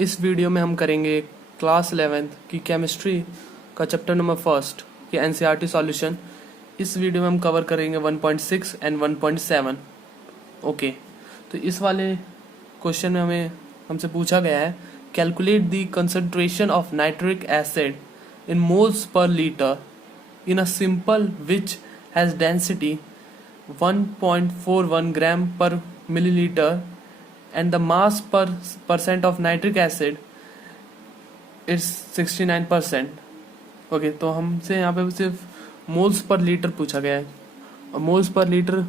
इस वीडियो में हम करेंगे क्लास 11th की केमिस्ट्री का चैप्टर नंबर फर्स्ट की एनसीईआरटी सॉल्यूशन। इस वीडियो में हम कवर करेंगे 1.6 एंड 1.7। ओके, तो इस वाले क्वेश्चन में हमसे पूछा गया है calculate the concentration of nitric acid in moles per litre in a simple which has density 1.41 gram per milliliter and the mass per percent of nitric acid is 69%। Okay, तो हमसे यहाँ पे सिर्फ मोल्स पर लीटर पूछा गया है और moles per litre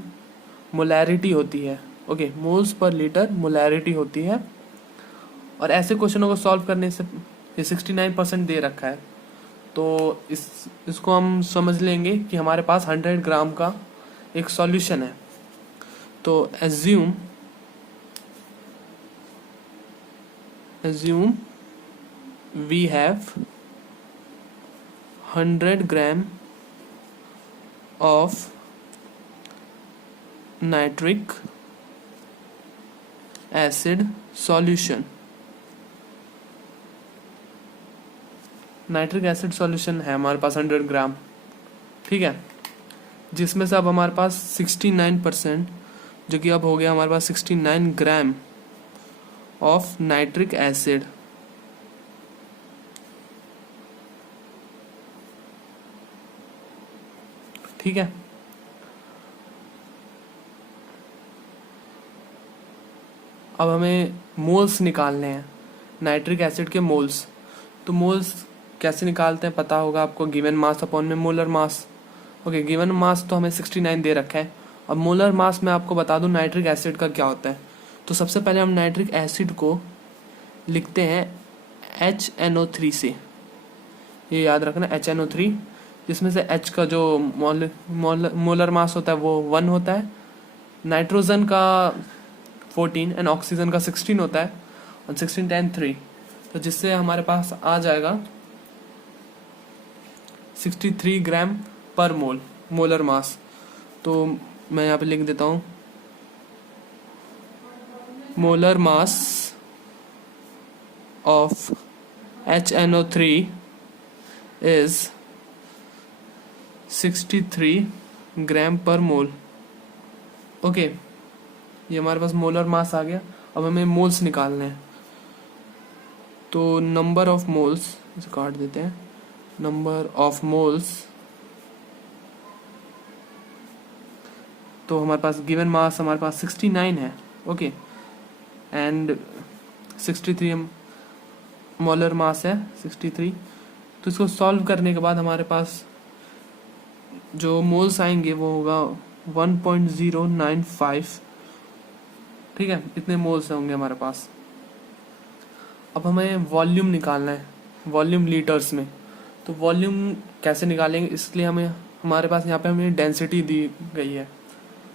molarity होती है। Okay, moles per litre molarity होती है और ऐसे क्वेश्चनों को सॉल्व करने से ये 69% दे रखा है, तो इसको हम समझ लेंगे कि हमारे पास 100 ग्राम का एक सॉल्यूशन है। तो assume we have 100 gram of nitric acid solution. Nitric acid solution है हमारे पास 100 ग्राम, ठीक है, जिसमें से अब हमारे पास 69%, जो कि अब हो गया हमारे पास 69 ग्राम ऑफ नाइट्रिक एसिड। ठीक है, अब हमें मोल्स निकालने हैं, नाइट्रिक एसिड के मोल्स। तो मोल्स कैसे निकालते हैं पता होगा आपको, गिवन मास अपॉन में molar mass. Okay, given mass तो हमें 69 दे रखा है। अब मोलर मास में आपको बता दूं नाइट्रिक एसिड का क्या होता है। तो सबसे पहले हम नाइट्रिक एसिड को लिखते हैं HNO3 से, ये याद रखना HNO3, जिसमें से H का जो मोलर मास होता है वो 1 होता है, नाइट्रोजन का 14 एंड ऑक्सीजन का 16 होता है और 16 10 3, तो जिससे हमारे पास आ जाएगा 63 ग्राम पर मोल मोलर मास। तो मैं यहाँ पे लिख देता हूँ molar mass of HNO3 is 63 ग्राम पर मोल। ओके, ये हमारे पास मोलर मास आ गया। अब हमें मोल्स निकालने हैं, तो नंबर ऑफ मोल्स इसे काट देते हैं, नंबर ऑफ मोल्स। तो हमारे पास गिवन मास हमारे पास 69 है। ओके, एंड 63 मोलर मास है 63। तो इसको सॉल्व करने के बाद हमारे पास जो मोल्स आएंगे वो होगा 1.095। ठीक है, इतने मोल्स होंगे हमारे पास। अब हमें वॉल्यूम निकालना है, वॉल्यूम लीटर्स में। तो वॉल्यूम कैसे निकालेंगे, इसलिए हमारे पास यहाँ पे हमें डेंसिटी दी गई है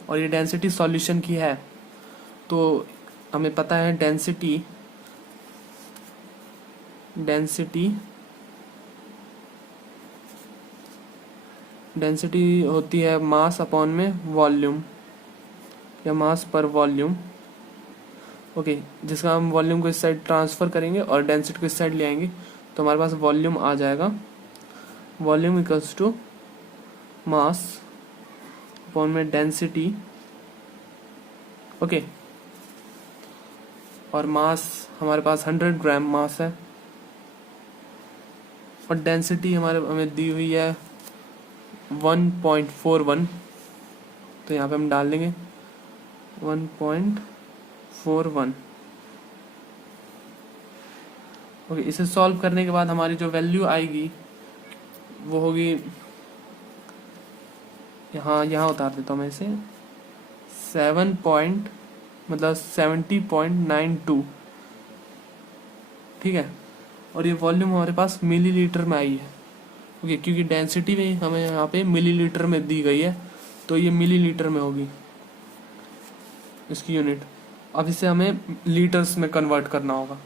और ये डेंसिटी सॉल्यूशन की है। तो हमें पता है डेंसिटी होती है मास अपॉन में वॉल्यूम या मास पर वॉल्यूम। ओके, जिसका हम वॉल्यूम को इस साइड ट्रांसफर करेंगे और डेंसिटी को इस साइड ले आएंगे, तो हमारे पास वॉल्यूम आ जाएगा, volume equals to mass upon में डेंसिटी। ओके, और मास हमारे पास 100 ग्राम मास है और डेंसिटी हमें दी हुई है 1.41। तो यहाँ पे हम डाल देंगे 1.41। ओके, इसे सॉल्व करने के बाद हमारी जो वैल्यू आएगी वो होगी, यहाँ उतार देता हूँ मैं इसे, 70.92। ठीक है, और ये वॉल्यूम हमारे पास मिलीलीटर में आई है। ओके, क्योंकि डेंसिटी में हमें यहाँ पे मिलीलीटर में दी गई है, तो ये मिलीलीटर में होगी इसकी यूनिट। अब इसे हमें लीटर्स में कन्वर्ट करना होगा,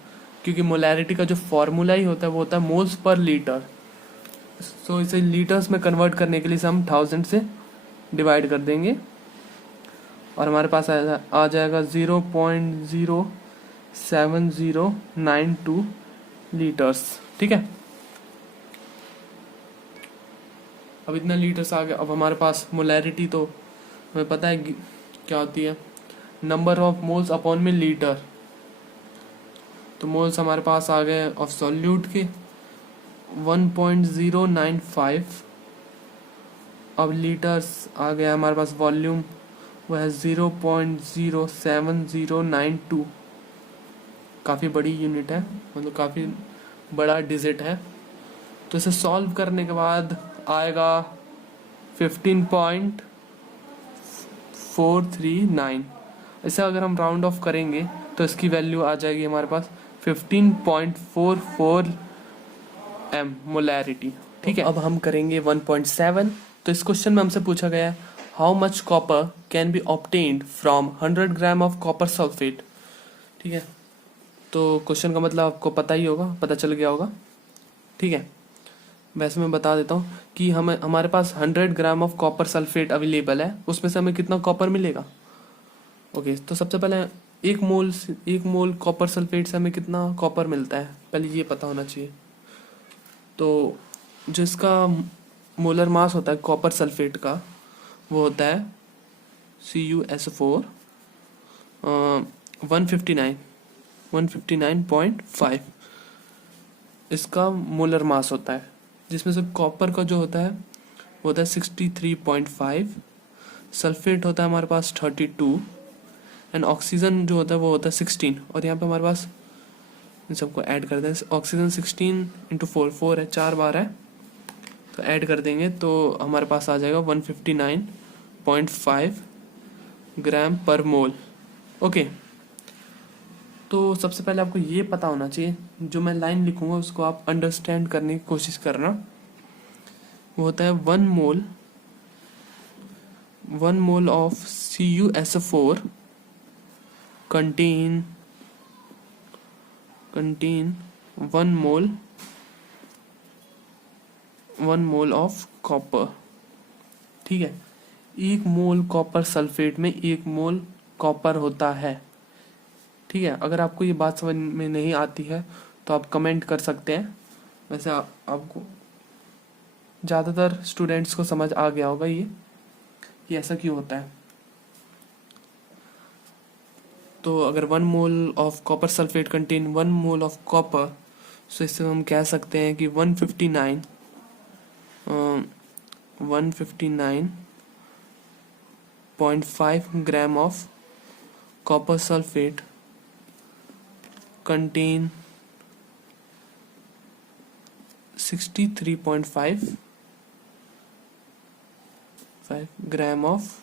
क्योंकि मोलैरिटी का जो फॉर्मूला ही होता है वो होता है मोल्स पर लीटर। सो इसे लीटर्स में कन्वर्ट करने के लिए हम 1000 से डिवाइड कर देंगे और हमारे पास आ जाएगा 7092 लीटर्स। ठीक है, अब इतना लीटर्स आ गया। अब हमारे पास मोलैरिटी तो हमें पता है क्या होती है, नंबर ऑफ मोल्स अपॉन में लीटर। तो मोल्स हमारे पास आ गए ऑफ सॉल्यूट के 1.095। अब लीटर्स आ गया हमारे पास, वॉल्यूम वो है 0.07092। काफ़ी बड़ी यूनिट है, मतलब काफ़ी बड़ा डिजिट है। तो इसे सॉल्व करने के बाद आएगा 15.439। इसे अगर हम राउंड ऑफ करेंगे तो इसकी वैल्यू आ जाएगी हमारे पास 15.44 एम मोलैरिटी। ठीक है, अब हम करेंगे 1.7। तो इस क्वेश्चन में हमसे पूछा गया है how much copper can be obtained from 100 gram of copper sulphate. ठीक है, तो क्वेश्चन का मतलब आपको पता ही होगा, पता चल गया होगा। ठीक है, वैसे मैं बता देता हूँ कि हमारे पास 100 gram of copper sulphate available है, उसमें से हमें कितना कॉपर मिलेगा। ओके, तो सबसे पहले एक मोल कॉपर सल्फेट से हमें कितना कॉपर मिलता है, पहले ये पता होना चाहिए। तो जो इसका मोलर मास होता है कॉपर सल्फेट का, वो होता है CuSO4 159.5 इसका मोलर मास होता है, जिसमें से कॉपर का जो होता है वो होता है 63.5, सल्फेट होता है हमारे पास 32 एंड ऑक्सीजन जो होता है वो होता है 16। और यहाँ पे हमारे पास इन सबको ऐड कर दें, ऑक्सीजन 16 इंटू 4 है, 4 बार है, तो ऐड कर देंगे तो हमारे पास आ जाएगा 159.5 ग्राम पर मोल। ओके, तो सबसे पहले आपको ये पता होना चाहिए, जो मैं लाइन लिखूंगा उसको आप अंडरस्टैंड करने की कोशिश करना। वो होता है 1 mole of CuSO4 contain 1 mole of copper. ठीक है, 1 मोल कॉपर सल्फेट में 1 मोल कॉपर होता है। ठीक है, अगर आपको ये बात समझ में नहीं आती है तो आप कमेंट कर सकते हैं। वैसे आपको ज़्यादातर स्टूडेंट्स को समझ आ गया होगा ये कि ऐसा क्यों होता है। तो अगर 1 mole of copper sulphate contain 1 mole of copper, तो इससे हम कह सकते हैं कि 159.5 gram of copper sulphate contain 63.5 gram of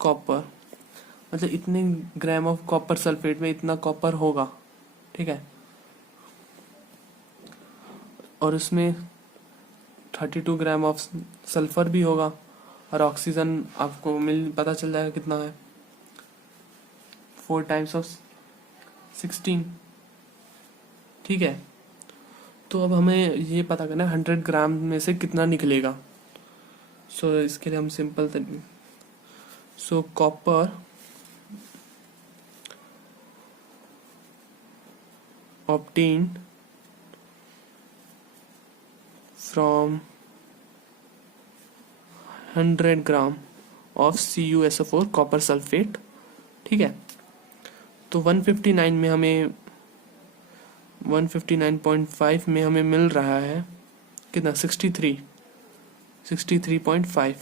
copper. मतलब इतने ग्राम ऑफ कॉपर सल्फेट में इतना कॉपर होगा। ठीक है, और उसमें 32 ग्राम ऑफ सल्फर भी होगा, और ऑक्सीजन आपको पता चल जाएगा कितना है, 4 टाइम्स ऑफ 16। ठीक है, तो अब हमें ये पता करना है 100 ग्राम में से कितना निकलेगा। सो इसके लिए हम simple copper obtained from 100 gram of CuSO4 copper sulphate. ठीक है, तो 159 में हमें 159.5 में हमें मिल रहा है कितना, 63.5।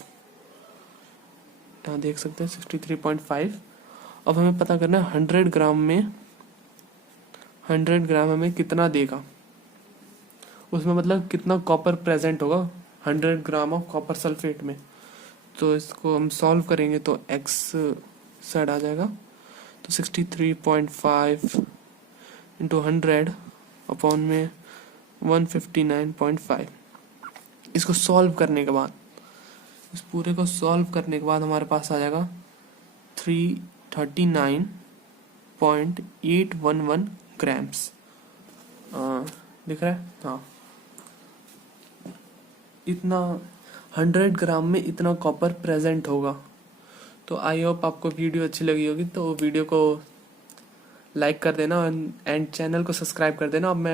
यहाँ देख सकते हैं 63.5। अब हमें पता करना है 100 ग्राम में 100 ग्राम हमें कितना देगा, उसमें मतलब कितना कॉपर प्रेजेंट होगा 100 ग्राम ऑफ कॉपर सल्फेट में। तो इसको हम सॉल्व करेंगे तो x साइड आ जाएगा, तो 63.5 इंटू 100 अपॉन में 159.5। इसको सॉल्व करने के बाद, इस पूरे को सॉल्व करने के बाद हमारे पास आ जाएगा 339.811 ग्राम्स। दिख रहा है, हाँ, इतना 100 ग्राम में इतना कॉपर प्रेजेंट होगा। तो आई होप आपको वीडियो अच्छी लगी होगी, तो वीडियो को लाइक कर देना एंड चैनल को सब्सक्राइब कर देना। अब मैं